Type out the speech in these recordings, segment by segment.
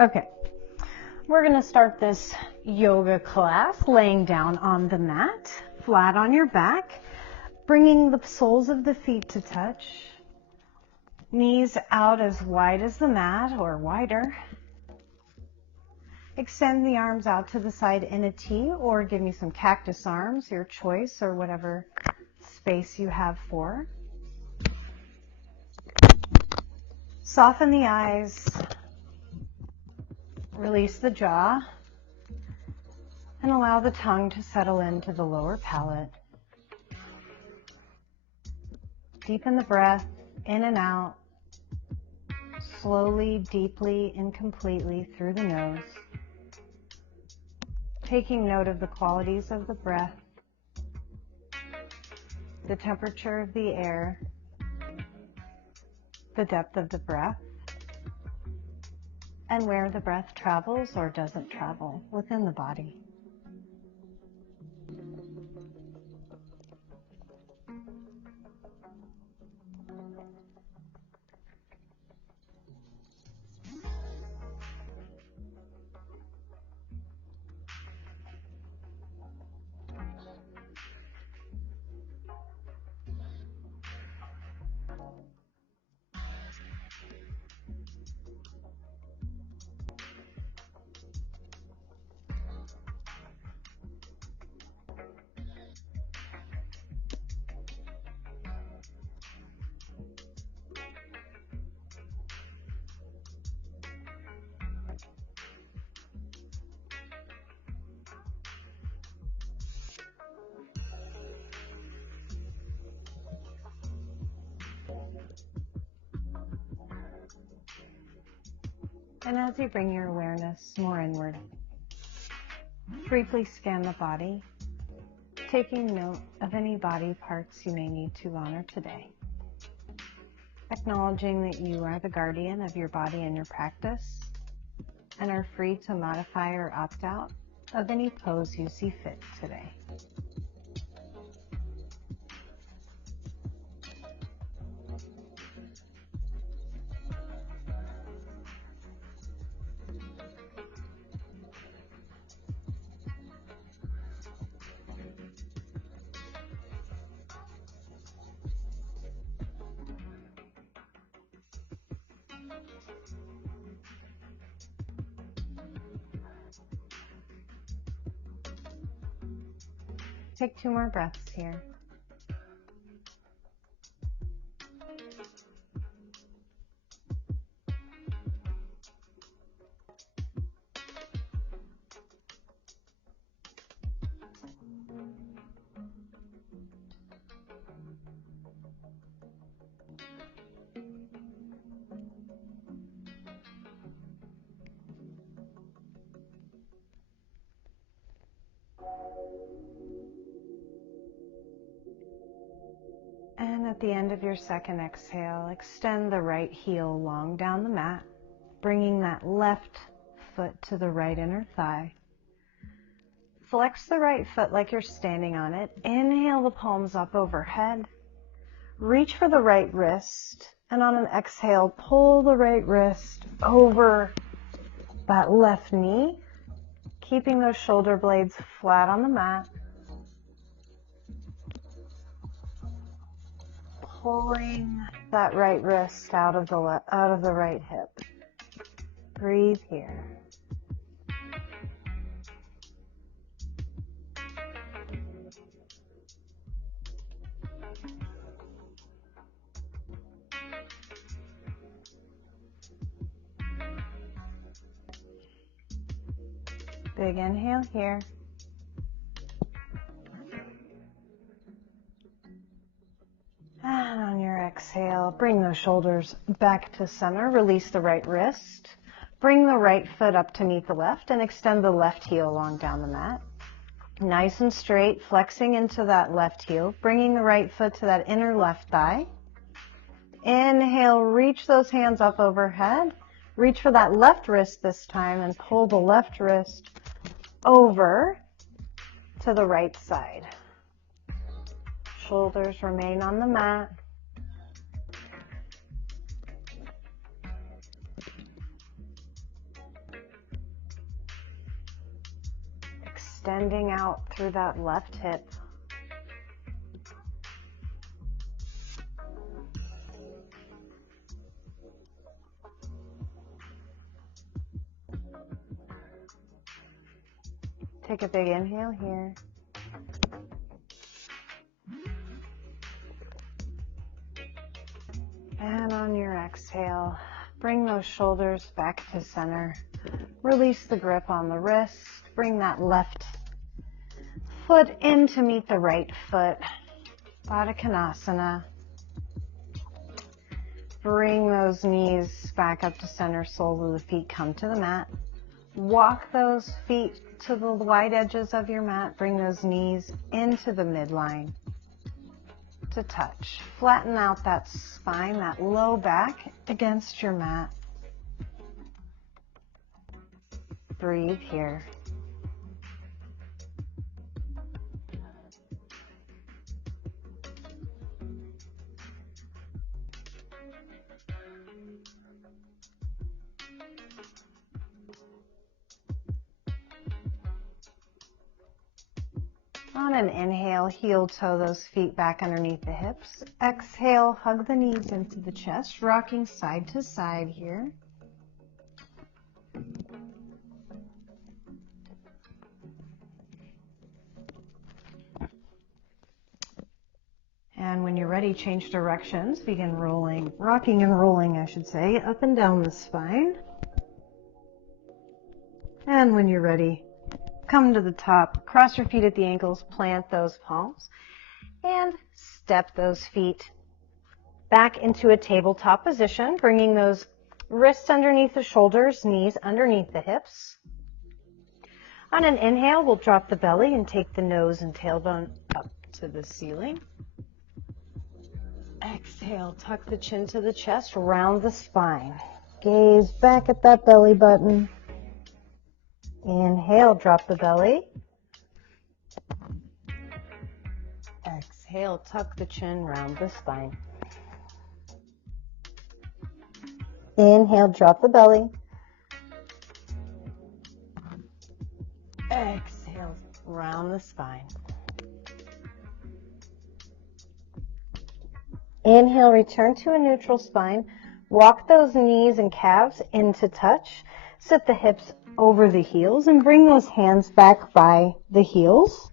Okay, we're going to start this yoga class laying down on the mat, flat on your back, bringing the soles of the feet to touch, knees out as wide as the mat or wider. Extend the arms out to the side in a T, or give me some cactus arms, your choice, or whatever space you have for. Soften the eyes, release the jaw, and allow the tongue to settle into the lower palate. Deepen the breath in and out, slowly, deeply, and completely through the nose. Taking note of the qualities of the breath, the temperature of the air, the depth of the breath, and where the breath travels or doesn't travel within the body. And as you bring your awareness more inward, briefly scan the body, taking note of any body parts you may need to honor today. Acknowledging that you are the guardian of your body and your practice, and are free to modify or opt out of any pose you see fit today. Take 2 more breaths here. And at the end of your second exhale, extend the right heel long down the mat, bringing that left foot to the right inner thigh. Flex the right foot like you're standing on it. Inhale the palms up overhead. Reach for the right wrist, and on an exhale, pull the right wrist over that left knee, keeping those shoulder blades flat on the mat. Pulling that right wrist out of the right hip. Breathe here. Big inhale here. And on your exhale, bring those shoulders back to center. Release the right wrist. Bring the right foot up to meet the left and extend the left heel long down the mat. Nice and straight, flexing into that left heel, bringing the right foot to that inner left thigh. Inhale, reach those hands up overhead. Reach for that left wrist this time and pull the left wrist over to the right side. Shoulders remain on the mat. extending out through that left hip. Take a big inhale here. And on your exhale, bring those shoulders back to center. Release the grip on the wrist. Bring that left foot in to meet the right foot. Baddha Konasana. Bring those knees back up to center. Soles of the feet come to the mat. Walk those feet to the wide edges of your mat. Bring those knees into the midline to touch. Flatten out that spine, that low back against your mat. Breathe here. On an inhale, heel toe those feet back underneath the hips. Exhale, hug the knees into the chest, rocking side to side here. And when you're ready, change directions. Begin rolling, rocking and rolling, I should say, up and down the spine. And when you're ready, come to the top, cross your feet at the ankles, plant those palms, and step those feet back into a tabletop position, bringing those wrists underneath the shoulders, knees underneath the hips. On an inhale, we'll drop the belly and take the nose and tailbone up to the ceiling. Exhale, tuck the chin to the chest, round the spine. Gaze back at that belly button. Inhale, drop the belly. Exhale, tuck the chin, round the spine. Inhale, drop the belly. Exhale, round the spine. Inhale, return to a neutral spine. Walk those knees and calves into touch. Sit the hips over the heels and bring those hands back by the heels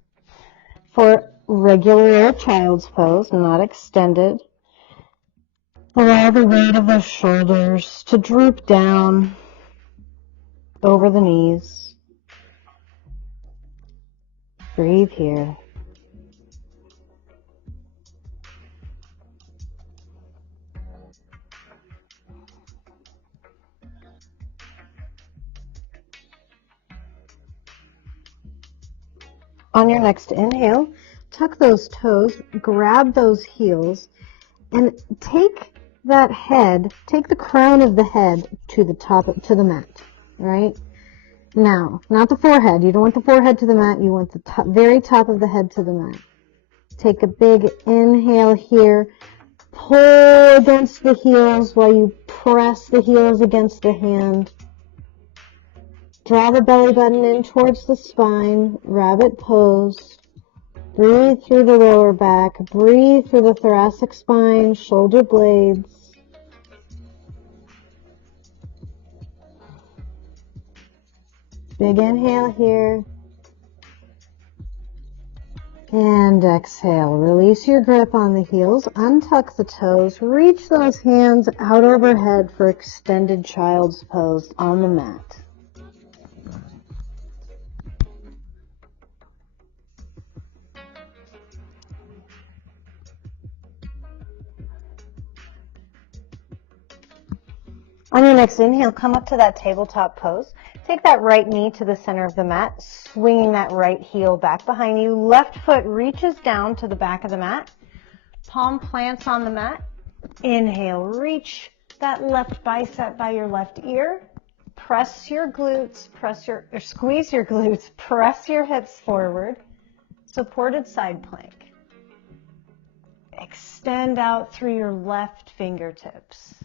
for regular child's pose, not extended. Allow the weight of the shoulders to droop down over the knees. Breathe here. On your next inhale, tuck those toes, grab those heels, and take that head, take the crown of the head to the top, to the mat, right? Now, not the forehead. You don't want the forehead to the mat. You want the very top of the head to the mat. Take a big inhale here. Pull against the heels while you press the heels against the hand. Draw the belly button in towards the spine, rabbit pose. Breathe through the lower back, breathe through the thoracic spine, shoulder blades. Big inhale here. And exhale. Release your grip on the heels, untuck the toes, reach those hands out overhead for extended child's pose on the mat. On your next inhale, come up to that tabletop pose. Take that right knee to the center of the mat, swinging that right heel back behind you. Left foot reaches down to the back of the mat. Palm plants on the mat. Inhale, reach that left bicep by your left ear. Press your glutes, squeeze your glutes, press your hips forward. Supported side plank. Extend out through your left fingertips.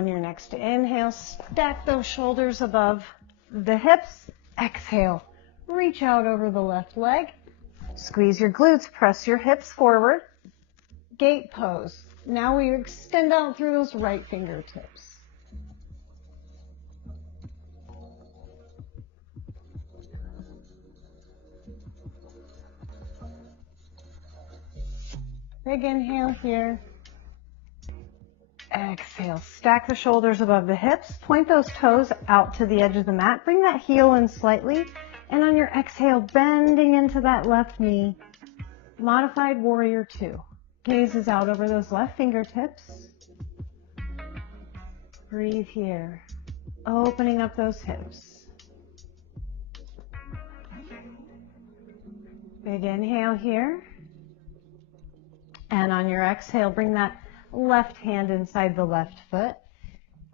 On your next inhale, stack those shoulders above the hips. Exhale, reach out over the left leg. Squeeze your glutes, press your hips forward. Gate pose. Now we extend out through those right fingertips. Big inhale here. Exhale, stack the shoulders above the hips. Point those toes out to the edge of the mat. Bring that heel in slightly. And on your exhale, bending into that left knee. Modified warrior two. Gazes out over those left fingertips. Breathe here. Opening up those hips. Big inhale here. And on your exhale, bring that left hand inside the left foot.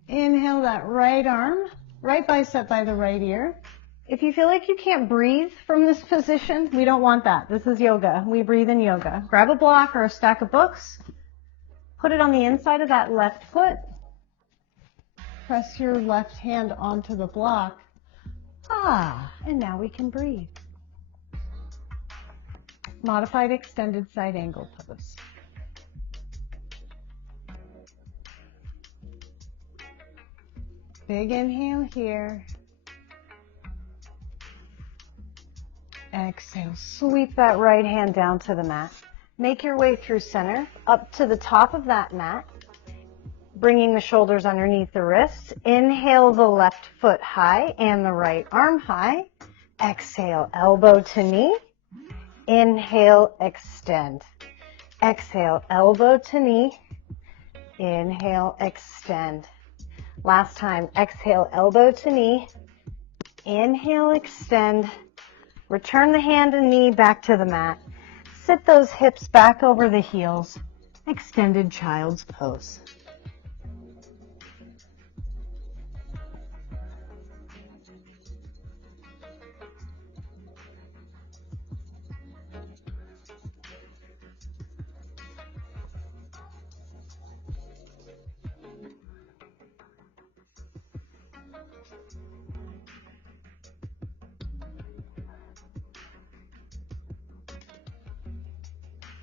Inhale that right arm, right bicep by the right ear. If you feel like you can't breathe from this position, we don't want that. This is yoga. We breathe in yoga. Grab a block or a stack of books. Put it on the inside of that left foot. Press your left hand onto the block. And now we can breathe. Modified extended side angle pose. Big inhale here. Exhale, sweep that right hand down to the mat. Make your way through center, up to the top of that mat, bringing the shoulders underneath the wrists. Inhale the left foot high and the right arm high. Exhale, elbow to knee. Inhale, extend. Exhale, elbow to knee. Inhale, extend. Last time, exhale, elbow to knee. Inhale, extend. Return the hand and knee back to the mat. Sit those hips back over the heels. Extended child's pose.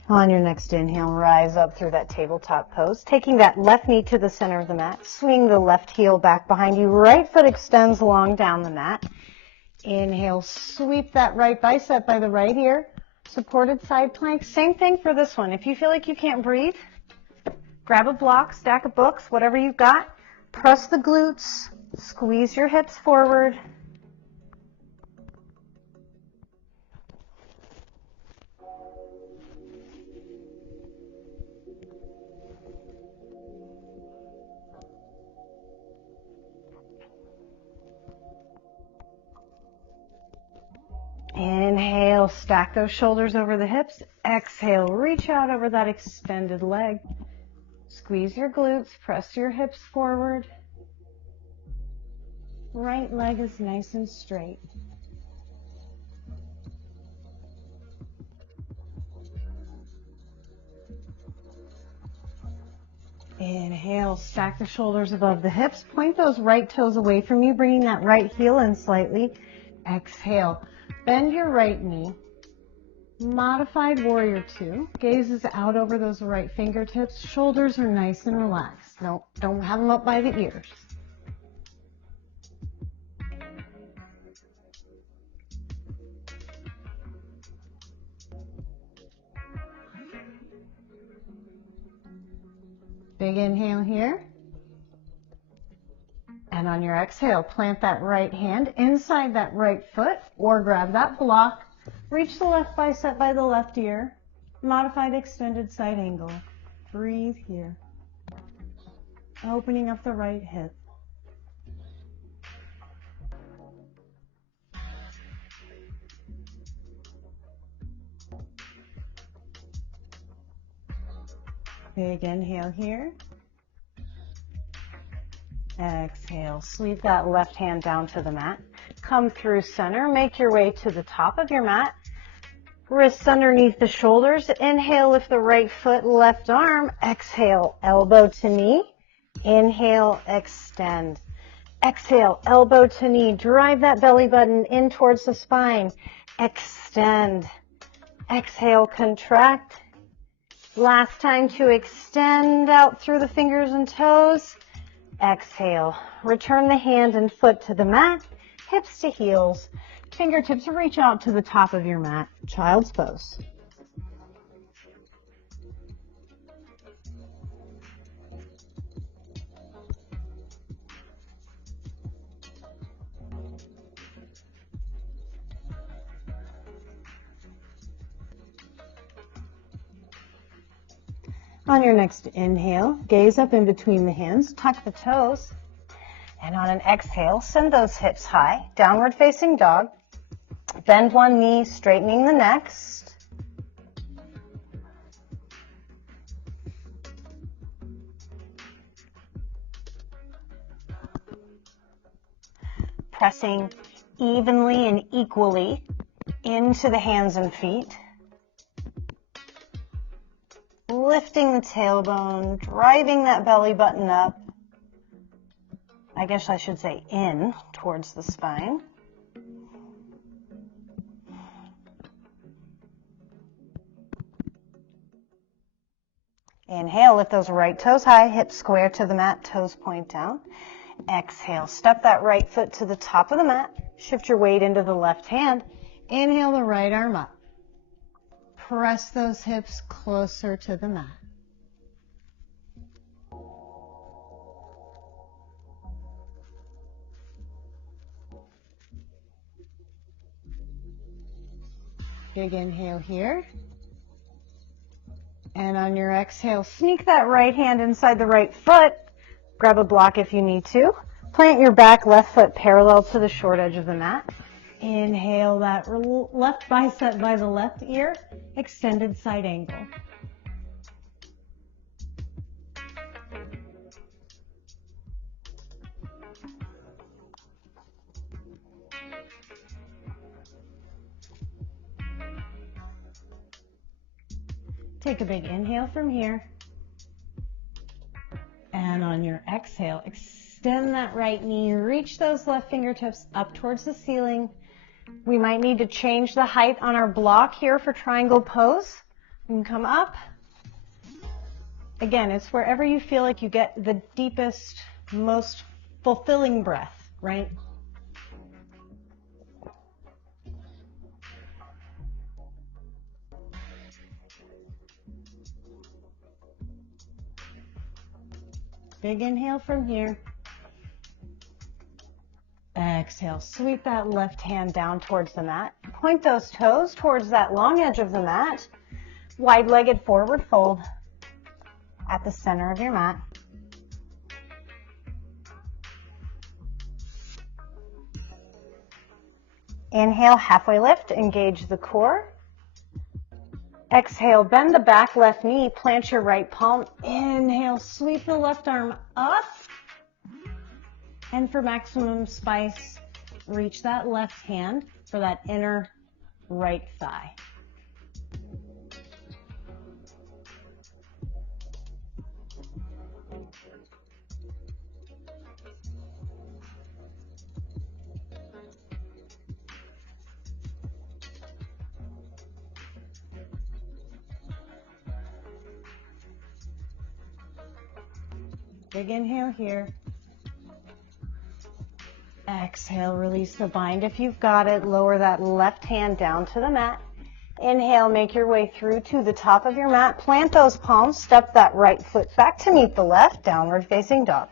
On your next inhale, rise up through that tabletop pose, taking that left knee to the center of the mat. Swing the left heel back behind you. Right foot extends long down the mat. Inhale, sweep that right bicep by the right ear. Supported side plank. Same thing for this one. If you feel like you can't breathe, grab a block, stack of books, whatever you've got. Press the glutes. Squeeze your hips forward. Inhale, stack those shoulders over the hips. Exhale, reach out over that extended leg. Squeeze your glutes, press your hips forward. Right leg is nice and straight. Inhale, stack the shoulders above the hips. Point those right toes away from you, bringing that right heel in slightly. Exhale. Bend your right knee. Modified warrior two. Gazes out over those right fingertips. Shoulders are nice and relaxed. No, don't have them up by the ears. Big inhale here. And on your exhale, plant that right hand inside that right foot or grab that block. Reach the left bicep by the left ear. Modified extended side angle. Breathe here. Opening up the right hip. Big inhale here. Exhale, sweep that left hand down to the mat. Come through center, make your way to the top of your mat. Wrists underneath the shoulders. Inhale, lift the right foot, left arm. Exhale, elbow to knee. Inhale, extend. Exhale, elbow to knee. Drive that belly button in towards the spine. Extend. Exhale, contract. Last time to extend out through the fingers and toes. Exhale. Return the hand and foot to the mat. Hips to heels. Fingertips reach out to the top of your mat. Child's pose. On your next inhale, gaze up in between the hands, tuck the toes, and on an exhale, send those hips high, downward facing dog. Bend one knee, straightening the next. Pressing evenly and equally into the hands and feet. Lifting the tailbone, driving that belly button up. I guess I should say in towards the spine. Inhale, lift those right toes high, hips square to the mat, toes point down. Exhale, step that right foot to the top of the mat. Shift your weight into the left hand. Inhale the right arm up. Press those hips closer to the mat. Big inhale here. And on your exhale, sneak that right hand inside the right foot. Grab a block if you need to. Plant your back left foot parallel to the short edge of the mat. Inhale that left bicep by the left ear, extended side angle. Take a big inhale from here. And on your exhale, extend that right knee, reach those left fingertips up towards the ceiling. We might need to change the height on our block here for triangle pose. You can come up. Again, it's wherever you feel like you get the deepest, most fulfilling breath, right? Big inhale from here. Exhale, sweep that left hand down towards the mat. Point those toes towards that long edge of the mat. Wide-legged forward fold at the center of your mat. Inhale, halfway lift, engage the core. Exhale, bend the back left knee, plant your right palm. Inhale, sweep the left arm up. And for maximum spice, reach that left hand for that inner right thigh. Big inhale here. Exhale, release the bind. If you've got it, lower that left hand down to the mat. Inhale, make your way through to the top of your mat. Plant those palms, step that right foot back to meet the left, downward facing dog.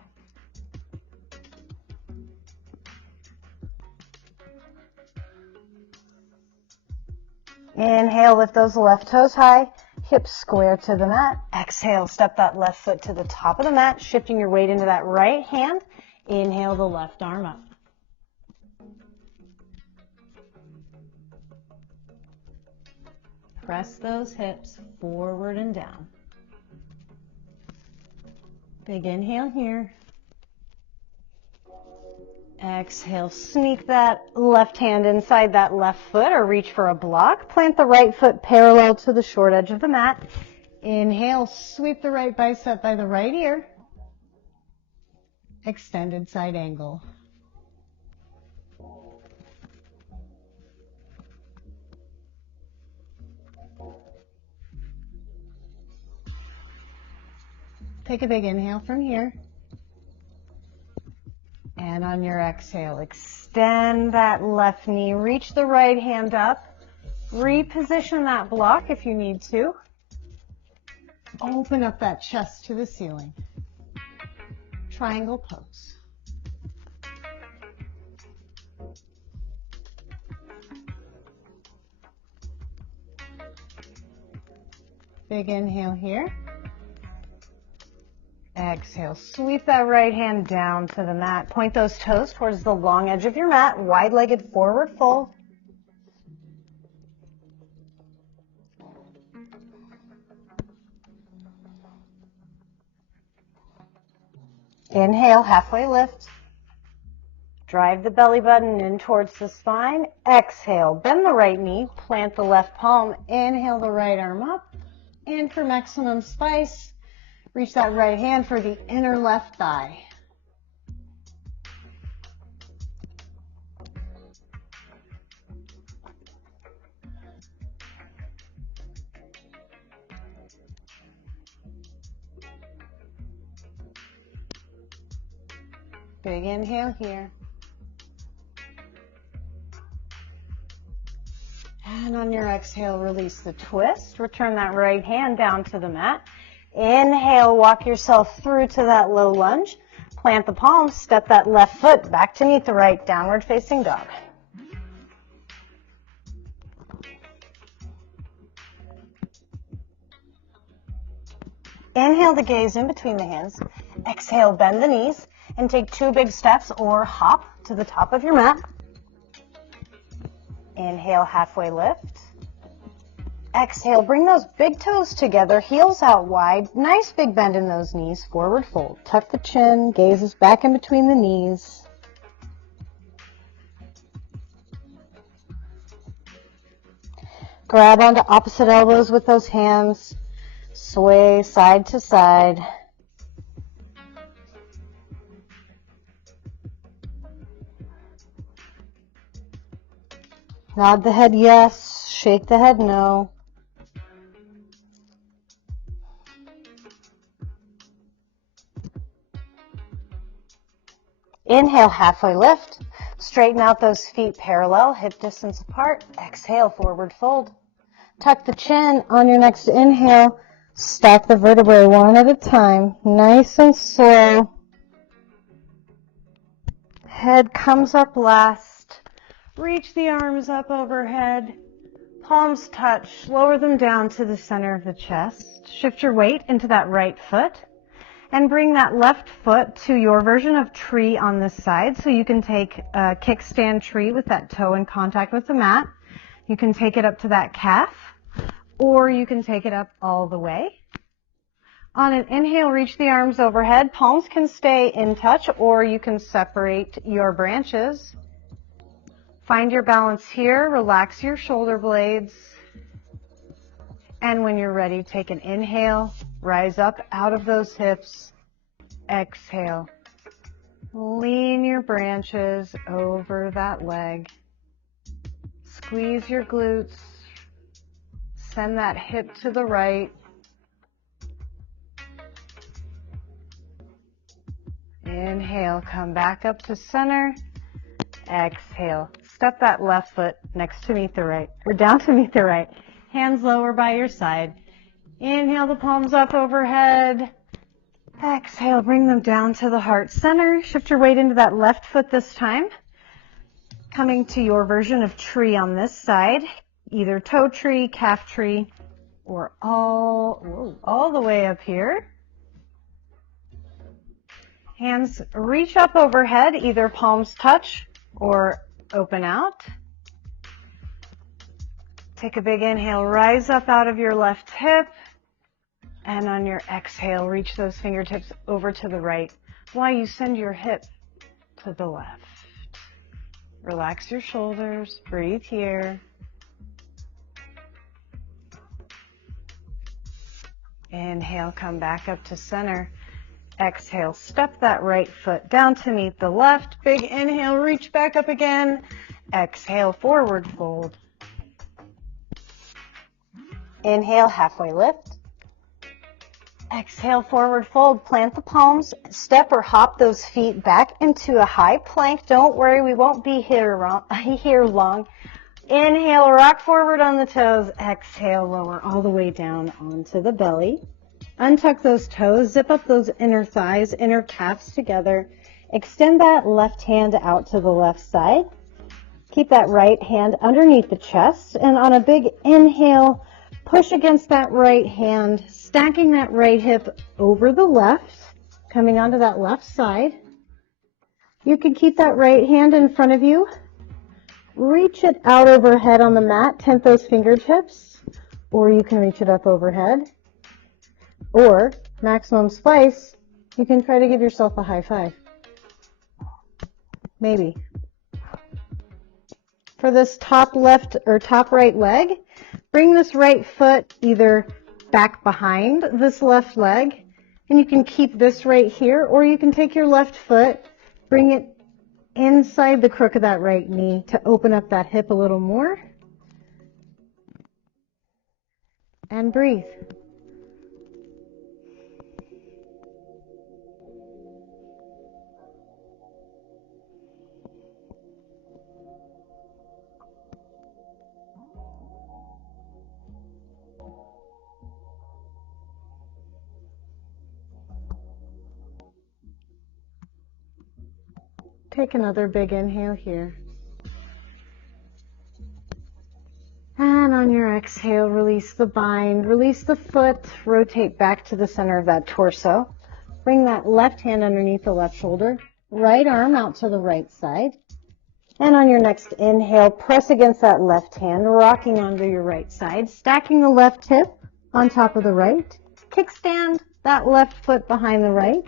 Inhale, lift those left toes high, hips square to the mat. Exhale, step that left foot to the top of the mat, shifting your weight into that right hand. Inhale the left arm up. Press those hips forward and down. Big inhale here. Exhale, sneak that left hand inside that left foot or reach for a block. Plant the right foot parallel to the short edge of the mat. Inhale, sweep the right bicep by the right ear. extended side angle. Take a big inhale from here. And on your exhale, extend that left knee, reach the right hand up, reposition that block if you need to. Open up that chest to the ceiling. Triangle pose. Big inhale here. Exhale, sweep that right hand down to the mat. Point those toes towards the long edge of your mat, wide-legged forward fold. Inhale, halfway lift. Drive the belly button in towards the spine. Exhale, bend the right knee, plant the left palm. Inhale the right arm up. And for maximum spice, reach that right hand for the inner left thigh. Big inhale here. And on your exhale, release the twist. Return that right hand down to the mat. Inhale, walk yourself through to that low lunge. Plant the palms, step that left foot back to meet the right, downward facing dog. Inhale to gaze in between the hands. Exhale, bend the knees and take 2 big steps or hop to the top of your mat. Inhale, halfway lift. Exhale, bring those big toes together, heels out wide. Nice big bend in those knees, forward fold. Tuck the chin, gazes back in between the knees. Grab onto opposite elbows with those hands. Sway side to side. Nod the head yes, shake the head no. Inhale, halfway lift. Straighten out those feet parallel, hip distance apart. Exhale, forward fold. Tuck the chin. On your next inhale, stack the vertebrae one at a time. Nice and slow. Head comes up last. Reach the arms up overhead. Palms touch. Lower them down to the center of the chest. Shift your weight into that right foot. And bring that left foot to your version of tree on this side. So you can take a kickstand tree with that toe in contact with the mat. You can take it up to that calf, or you can take it up all the way. On an inhale, reach the arms overhead. Palms can stay in touch, or you can separate your branches. Find your balance here. Relax your shoulder blades. And when you're ready, take an inhale. Rise up out of those hips. Exhale. Lean your branches over that leg. Squeeze your glutes. Send that hip to the right. Inhale, come back up to center. Exhale. Step that left foot next to meet the right, or down to meet the right. Hands lower by your side. Inhale the palms up overhead. Exhale, bring them down to the heart center. Shift your weight into that left foot this time. Coming to your version of tree on this side. Either toe tree, calf tree, or all the way up here. Hands reach up overhead, either palms touch or open out. Take a big inhale, rise up out of your left hip. And on your exhale, reach those fingertips over to the right while you send your hip to the left. Relax your shoulders, breathe here. Inhale, come back up to center. Exhale, step that right foot down to meet the left. Big inhale, reach back up again. Exhale, forward fold. Inhale, halfway lift. Exhale, forward fold. Plant the palms. Step or hop those feet back into a high plank. Don't worry, we won't be here long. Inhale, rock forward on the toes. Exhale, lower all the way down onto the belly. Untuck those toes, zip up those inner thighs, inner calves together. Extend that left hand out to the left side. Keep that right hand underneath the chest, and on a big inhale, push against that right hand, stacking that right hip over the left, coming onto that left side. You can keep that right hand in front of you. Reach it out overhead on the mat, tent those fingertips, or you can reach it up overhead. Or, maximum spice, you can try to give yourself a high five. Maybe. For this top left or top right leg, bring this right foot either back behind this left leg, and you can keep this right here, or you can take your left foot, bring it inside the crook of that right knee to open up that hip a little more. And breathe. Take another big inhale here. And on your exhale, release the bind, release the foot, rotate back to the center of that torso. Bring that left hand underneath the left shoulder, right arm out to the right side. And on your next inhale, press against that left hand, rocking onto your right side, stacking the left hip on top of the right. Kickstand that left foot behind the right.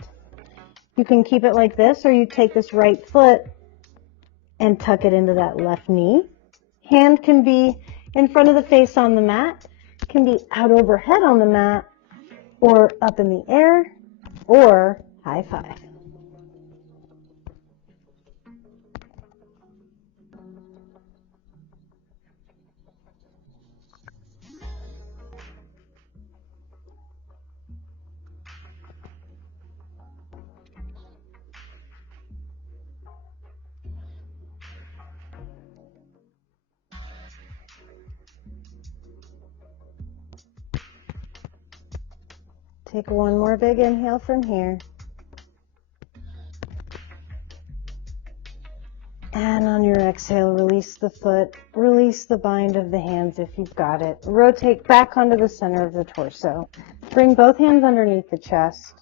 You can keep it like this, or you take this right foot and tuck it into that left knee. Hand can be in front of the face on the mat, can be out overhead on the mat, or up in the air, or high five. Take one more big inhale from here. And on your exhale, release the foot, release the bind of the hands if you've got it. Rotate back onto the center of the torso. Bring both hands underneath the chest.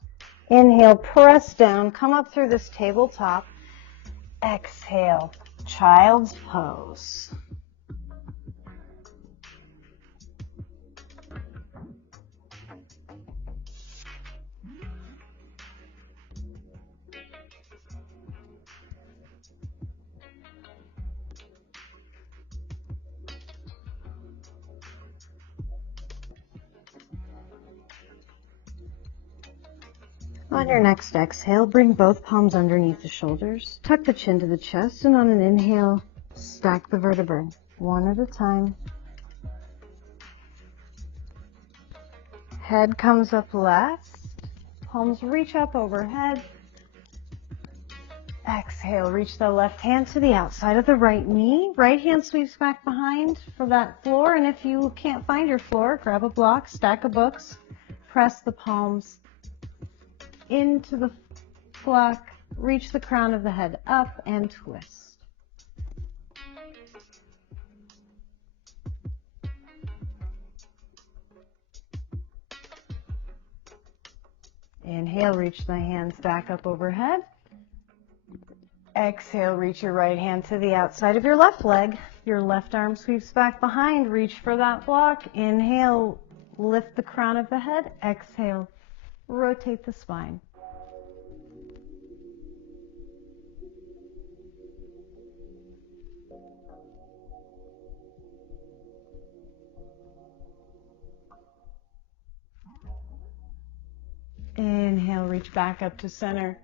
Inhale, press down, come up through this tabletop. Exhale, child's pose. On your next exhale, bring both palms underneath the shoulders, tuck the chin to the chest, and on an inhale, stack the vertebrae, one at a time. Head comes up last, palms reach up overhead. Exhale, reach the left hand to the outside of the right knee. Right hand sweeps back behind for that floor, and if you can't find your floor, grab a block, stack of books, press the palms into the block, reach the crown of the head up and twist. Inhale, reach the hands back up overhead. Exhale, reach your right hand to the outside of your left leg. Your left arm sweeps back behind, reach for that block. Inhale, lift the crown of the head. Exhale, rotate the spine. Inhale, reach back up to center.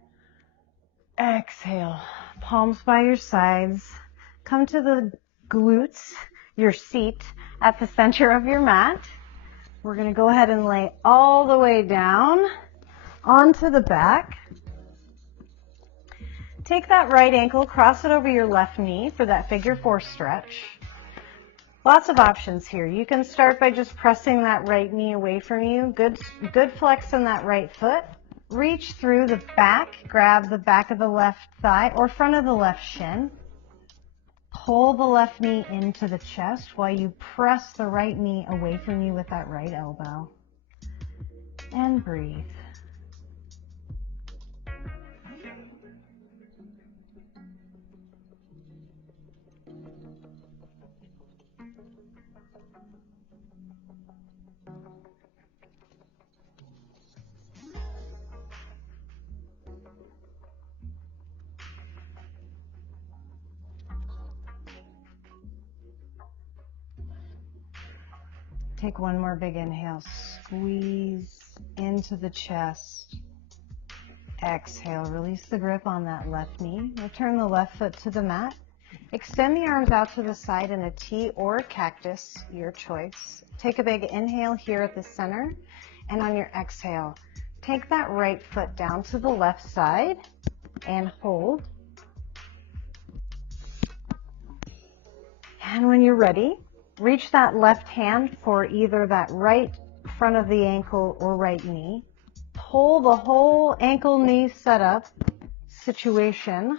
Exhale, palms by your sides. Come to the glutes, your seat, at the center of your mat. We're going to go ahead and lay all the way down onto the back. Take that right ankle, cross it over your left knee for that figure 4 stretch. Lots of options here. You can start by just pressing that right knee away from you. Good flex in that right foot. Reach through the back, grab the back of the left thigh or front of the left shin. Pull the left knee into the chest while you press the right knee away from you with that right elbow. And breathe. Take one more big inhale. Squeeze into the chest. Exhale. Release the grip on that left knee. Return the left foot to the mat. Extend the arms out to the side in a T or a cactus, your choice. Take a big inhale here at the center. And on your exhale, take that right foot down to the left side and hold. And when you're ready, reach that left hand for either that right front of the ankle or right knee. Pull the whole ankle knee setup situation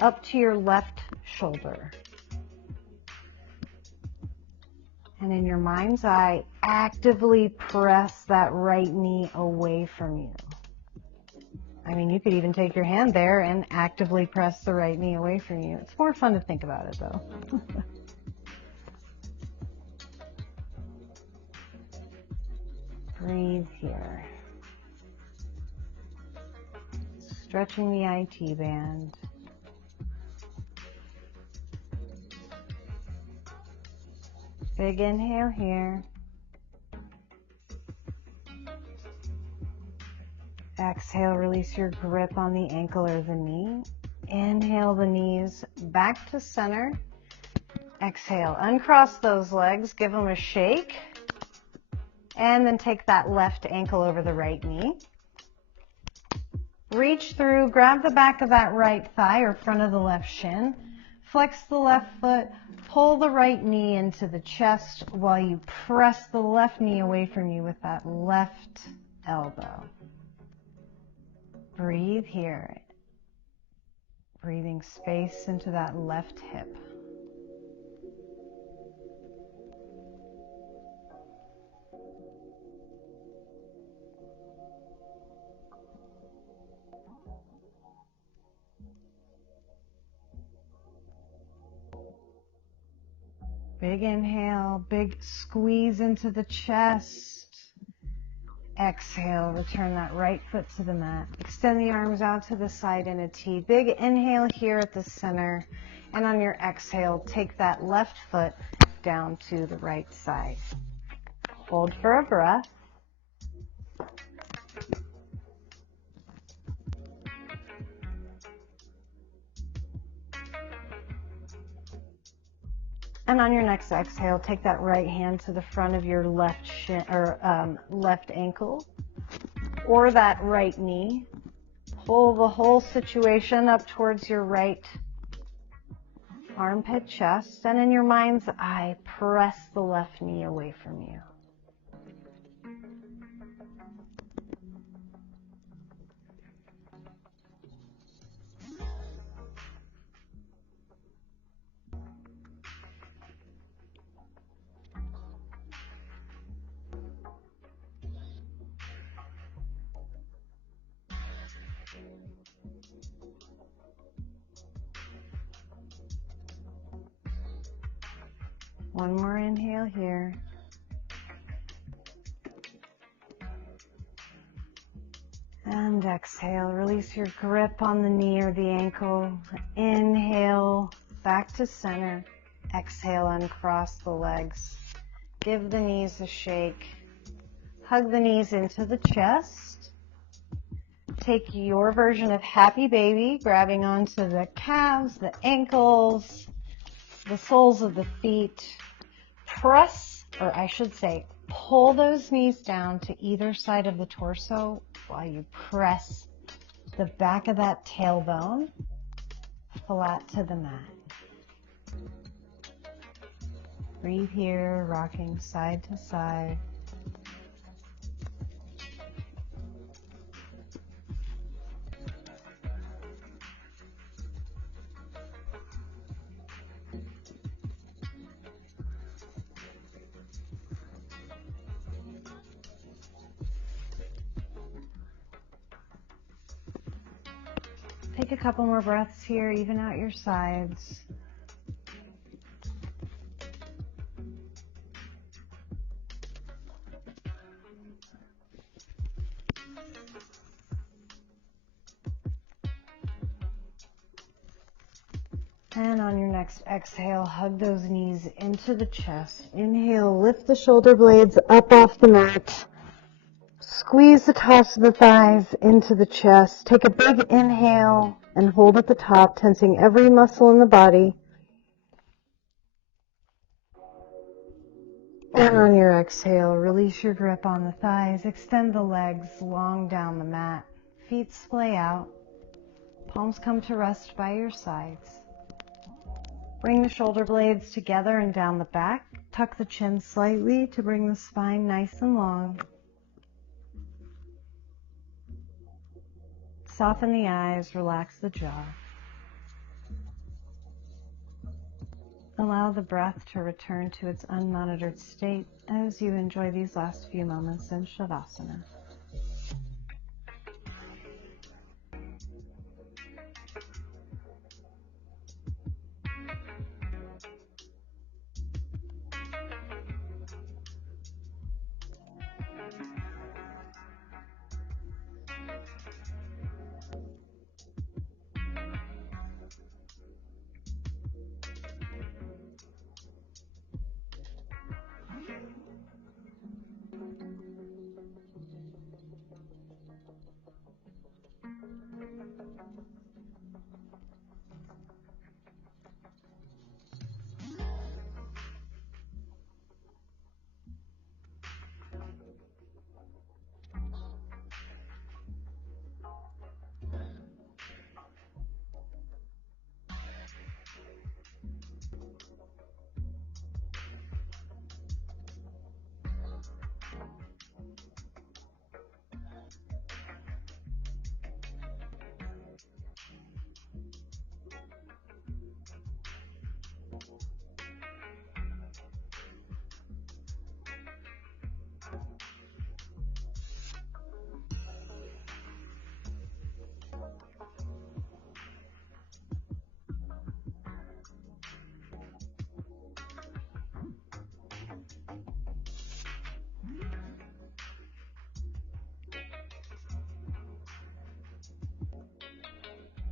up to your left shoulder. And in your mind's eye, actively press that right knee away from you. I mean, you could even take your hand there and actively press the right knee away from you. It's more fun to think about it though. Breathe here. Stretching the IT band. Big inhale here. Exhale, release your grip on the ankle or the knee. Inhale the knees back to center. Exhale, uncross those legs, give them a shake. And then take that left ankle over the right knee. Reach through, grab the back of that right thigh or front of the left shin. Flex the left foot, pull the right knee into the chest while you press the left knee away from you with that left elbow. Breathe here. Breathing space into that left hip. Big inhale, big squeeze into the chest. Exhale, return that right foot to the mat. Extend the arms out to the side in a T. Big inhale here at the center. And on your exhale, take that left foot down to the right side. Hold for a breath. And on your next exhale, take that right hand to the front of your left shin or left ankle or that right knee. Pull the whole situation up towards your right armpit, chest, and in your mind's eye, press the left knee away from you. One more inhale here. And exhale, release your grip on the knee or the ankle. Inhale, back to center. Exhale, uncross the legs. Give the knees a shake. Hug the knees into the chest. Take your version of happy baby, grabbing onto the calves, the ankles, the soles of the feet. Press, or I should say, pull those knees down to either side of the torso while you press the back of that tailbone flat to the mat. Breathe here, rocking side to side. Take a couple more breaths here, even out your sides. And on your next exhale, hug those knees into the chest. Inhale, lift the shoulder blades up off the mat. Squeeze the tops of the thighs into the chest. Take a big inhale and hold at the top, tensing every muscle in the body. And on your exhale, release your grip on the thighs. Extend the legs long down the mat. Feet splay out. Palms come to rest by your sides. Bring the shoulder blades together and down the back. Tuck the chin slightly to bring the spine nice and long. Soften the eyes, relax the jaw. Allow the breath to return to its unmonitored state as you enjoy these last few moments in Shavasana.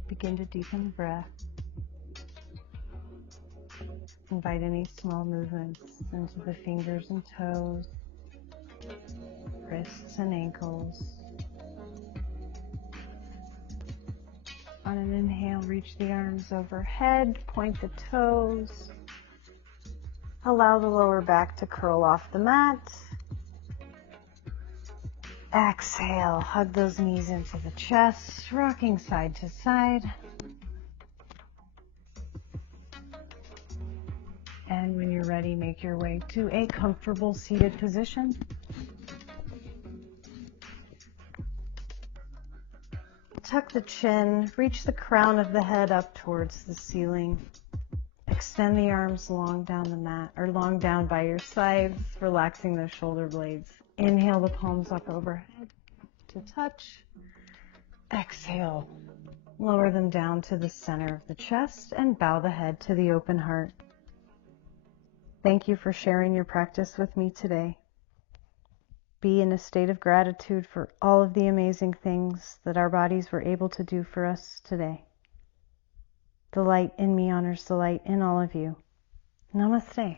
Begin to deepen the breath. Invite any small movements into the fingers and toes, wrists and ankles. On an inhale, reach the arms overhead, point the toes. Allow the lower back to curl off the mat. Exhale, hug those knees into the chest, rocking side to side. And when you're ready, make your way to a comfortable seated position. Tuck the chin, reach the crown of the head up towards the ceiling. Extend the arms long down the mat, or long down by your sides, relaxing those shoulder blades. Inhale the palms up overhead to touch. Exhale, lower them down to the center of the chest and bow the head to the open heart. Thank you for sharing your practice with me today. Be in a state of gratitude for all of the amazing things that our bodies were able to do for us today. The light in me honors the light in all of you. Namaste.